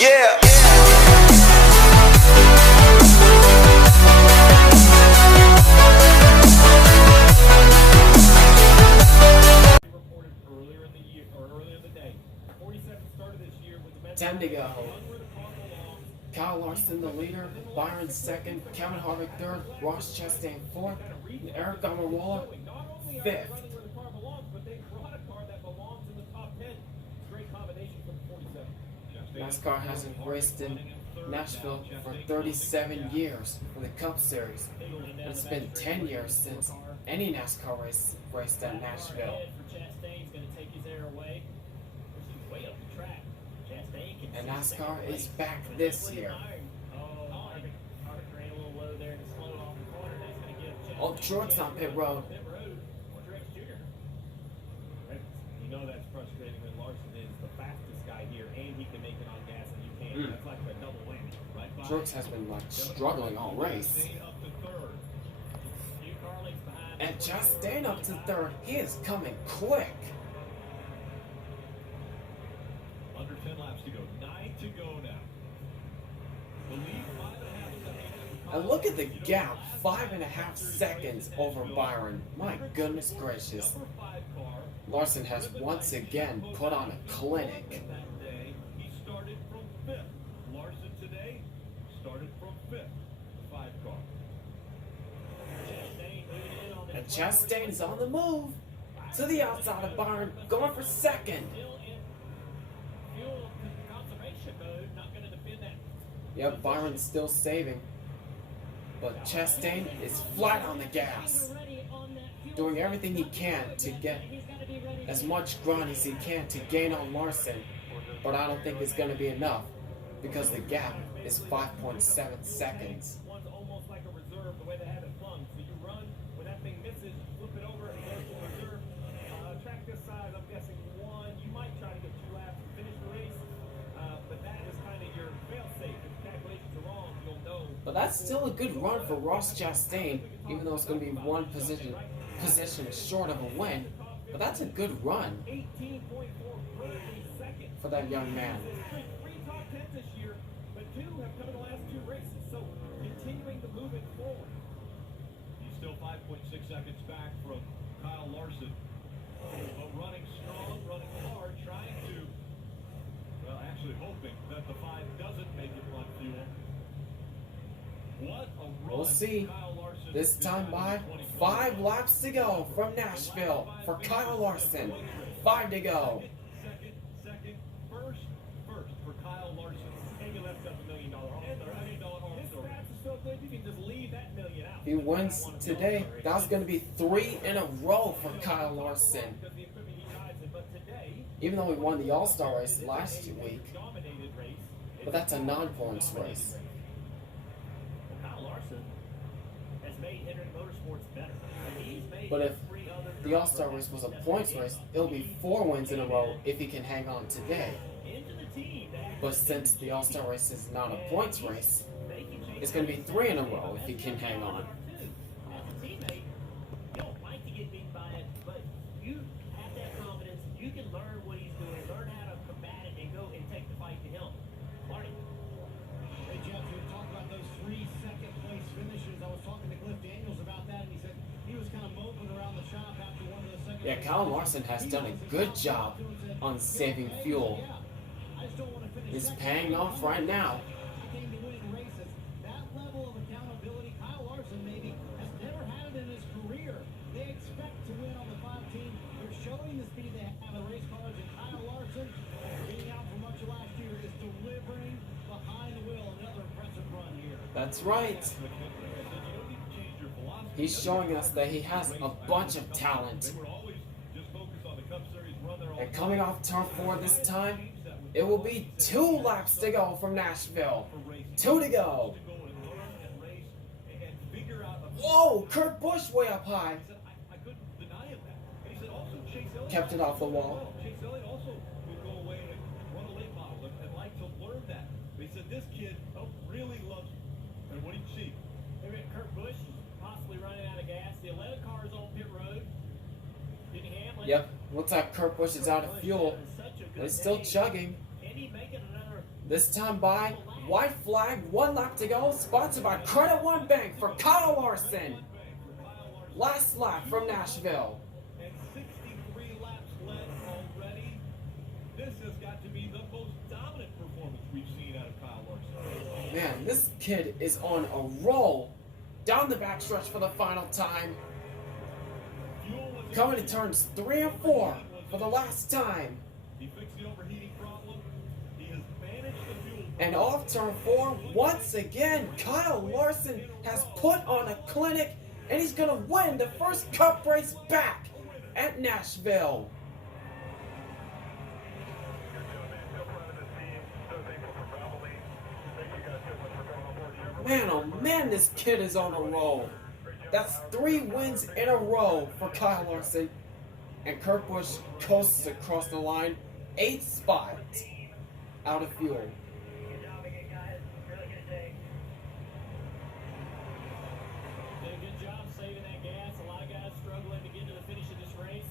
Yeah. Reported earlier in the year or earlier in the day. 47 started this year with the Mets. 10 to go. Kyle Larson, the leader. Byron second. Kevin Harvick third. Ross Chastain fourth. And Eric Almirola fifth. NASCAR hasn't raced in Nashville for 37 years for the Cup Series. And it's been 10 years since any NASCAR race raced at Nashville. And NASCAR is back this year. Oh, Truex on pit road. You know that's frustrating when Larson is the fastest guy here, and he can make it on gas, and you can't. That's like a double whammy. Right. Truex has been like struggling all race. And Chastain up to third. He is coming quick. Under 10 laps to go. 9 to go now. And look at the gap. 5.5 seconds over Byron. My goodness gracious. Larson has once again put on a clinic. He started from 5th. Larson today started from 5th. 5 car. And Chastain is on the move. To the outside of Byron. Going for second. Yep, Byron's still saving. But Chastain is flat on the gas. Doing everything he can to get as much ground as he can to gain on Larson. But I don't think it's going to be enough. Because the gap is 5.7 seconds. One's almost like a reserve, the way they have it flung. So you run, when that thing misses, flip it over, and goes to reserve. Track this size, I'm guessing 1. You might try to get 2 laps to finish the race. But that is kind of your fail-safe. If the calculations are wrong, you'll know. But that's still a good run for Ross Chastain, even though it's going to be one position short of a win. But that's a good run for that young man. 3 top 10s this year, but 2 have come in the last 2 races. So continuing to move it forward. He's still 5.6 seconds back from Kyle Larson. But running strong, running hard, trying to, well, actually hoping that the 5 doesn't make it run fuel. What a run. We'll see. This time by 5 laps to go from Nashville for Kyle Larson. 5 to go. Second, first for Kyle Larson. And you left up $1 million home. His stats are so good, you can just leave that million out. If he wins today, that's going to be 3 in a row for Kyle Larson. Even though he won the All-Star race last week. But that's a non-points race. But if the All-Star race was a points race, it'll be 4 wins in a row if he can hang on today. But since the All-Star race is not a points race, it's going to be 3 in a row if he can hang on. Yeah, Kyle Larson has done a good job on saving fuel. He's paying off right now. That level of accountability, Kyle Larson maybe has never had it in his career. They expect to win on the 5 team. They're showing the speed they have in race cars, and Kyle Larson, being out for much of last year, is delivering behind the wheel. Another impressive run here. That's right. He's showing us that he has a bunch of talent. And coming off turn 4 this time, it will be 2 laps to go from Nashville. 2 to go. Whoa, Kurt Busch way up high. Kept it off the wall. Chase Elliott also would go away and run a late model and like to learn that. They said this kid really loves it. And what do you see? Kurt Busch possibly running out of gas. The 11 car is on pit road. Yep, looks like Kurt Busch is out of fuel, but he's still chugging. This time by white flag, 1 lap to go, sponsored by Credit One Bank for Kyle Larson. Last lap from Nashville. And 63 laps led already. This has got to be the most dominant performance we've seen out of Kyle Larson. Man, this kid is on a roll. Down the backstretch for the final time. Coming to turns 3 and 4 for the last time. He fixed the overheating problem. He has managed the fuel. And off turn 4, once again, Kyle Larson has put on a clinic, and he's going to win the first Cup race back at Nashville. Man, oh man, this kid is on a roll. That's 3 wins in a row for Kyle Larson. And Kurt Busch coasts across the line, 8 spots out of fuel. Good job again, guys. Really good day. Did a good job saving that gas. A lot of guys struggling to get to the finish of this race.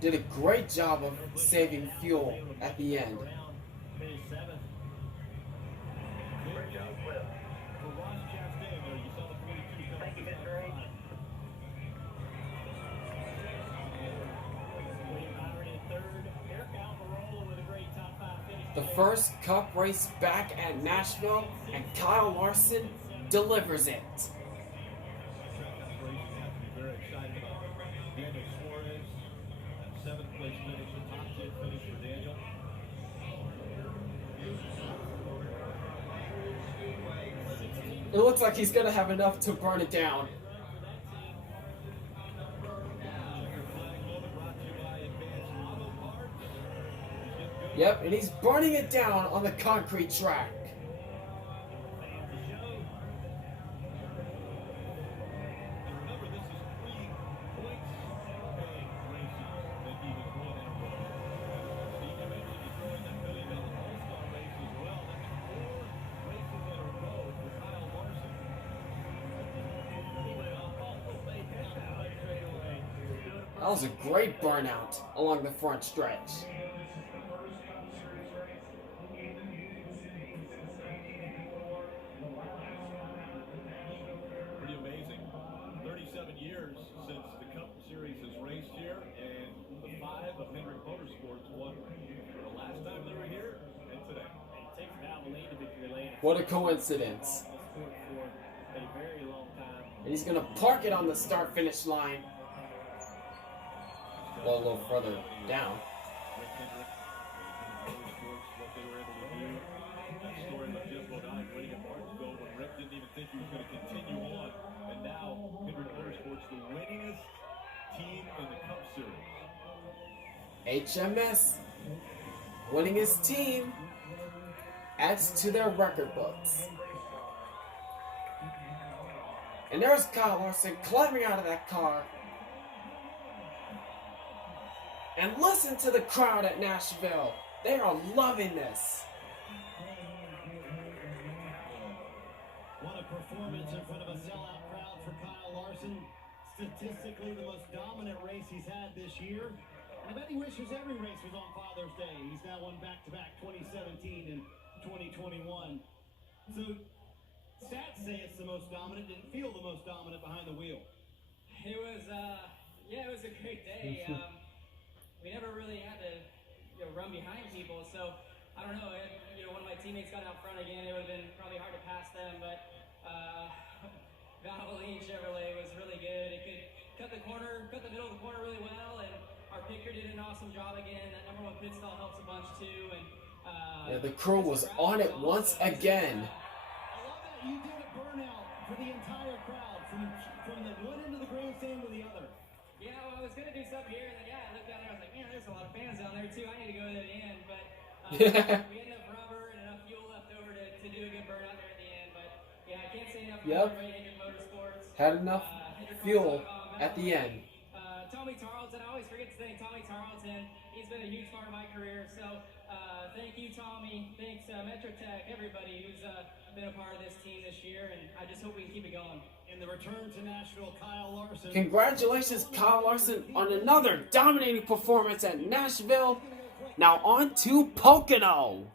Did a great job of saving fuel at the end. Finished 7th. Great job, Cliff. For Ross Chastain, though, you saw the 42 Thank you, Mr. H. William Byron in 3rd. Eric Almirola with a great top 5 finish. The first Cup race back at Nashville, and Kyle Larson delivers it. Track operation have to be very excited about. Daniel Suarez, that 7th place finish, the top 10 finish for Daniel. It looks like he's going to have enough to burn it down. Checker flag moment brought to you by Advanced Auto Parts. He's getting good. Yep, and he's burning it down on the concrete track. And remember, this is 3 points paying races that he has won in a row. Steve, you mentioned he's throwing that $1 million All-Star race as well. That's 4 races in a row for Kyle Larson. That was a great burnout along the front stretch. Pretty amazing. 37 years since the Cup Series has raced here, and the 5 of Hendrick Motorsports won the last time they were here and today. It takes Valvoline to be related. What a coincidence. For a very long time. And he's going to park it on the start-finish line. Well, a little further down. Rick Hendrick, Motorsports, what they were able to do. That story with Jeff Bodine winning at Martinsville when Rick didn't even think he was going to continue on. And now, Hendrick Motorsports, the winningest team in the Cup Series. HMS winning his team adds to their record books. And there's Kyle Larson climbing out of that car. And listen to the crowd at Nashville. They are loving this. What a performance in front of a sellout crowd for Kyle Larson. Statistically, the most dominant race he's had this year. And I bet he wishes every race was on Father's Day. He's now won back-to-back 2017 and 2021. So, stats say it's the most dominant. Didn't feel the most dominant behind the wheel. It was, it was a great day. We never really had to run behind people, so I don't know. One of my teammates got out front again. It would have been probably hard to pass them, but Valvoline Chevrolet was really good. It could cut the middle of the corner really well, and our picker did an awesome job again. That number 1 pit stall helps a bunch too. And Yeah, the crew was on it once again. I love that you did a burnout for the entire crowd, from the one end of the grandstand to the other. yeah, well, I was gonna do something here, and then I looked down there. I was like, man, there's a lot of fans down there too. I need to go to the end, but we had enough rubber and enough fuel left over to do a good burnout there at the end. But yeah, I can't say enough Yep. about Hendrick Motorsports. Had enough fuel at the end. Tommy Tarleton, I always forget to thank Tommy Tarleton. He's been a huge part of my career. So thank you, Tommy. Thanks, Metrotech, everybody who's been a part of this team this year, and I just hope we can keep it going. In the return to Nashville, Kyle Larson. Congratulations, Kyle Larson, on another dominating performance at Nashville. Now on to Pocono.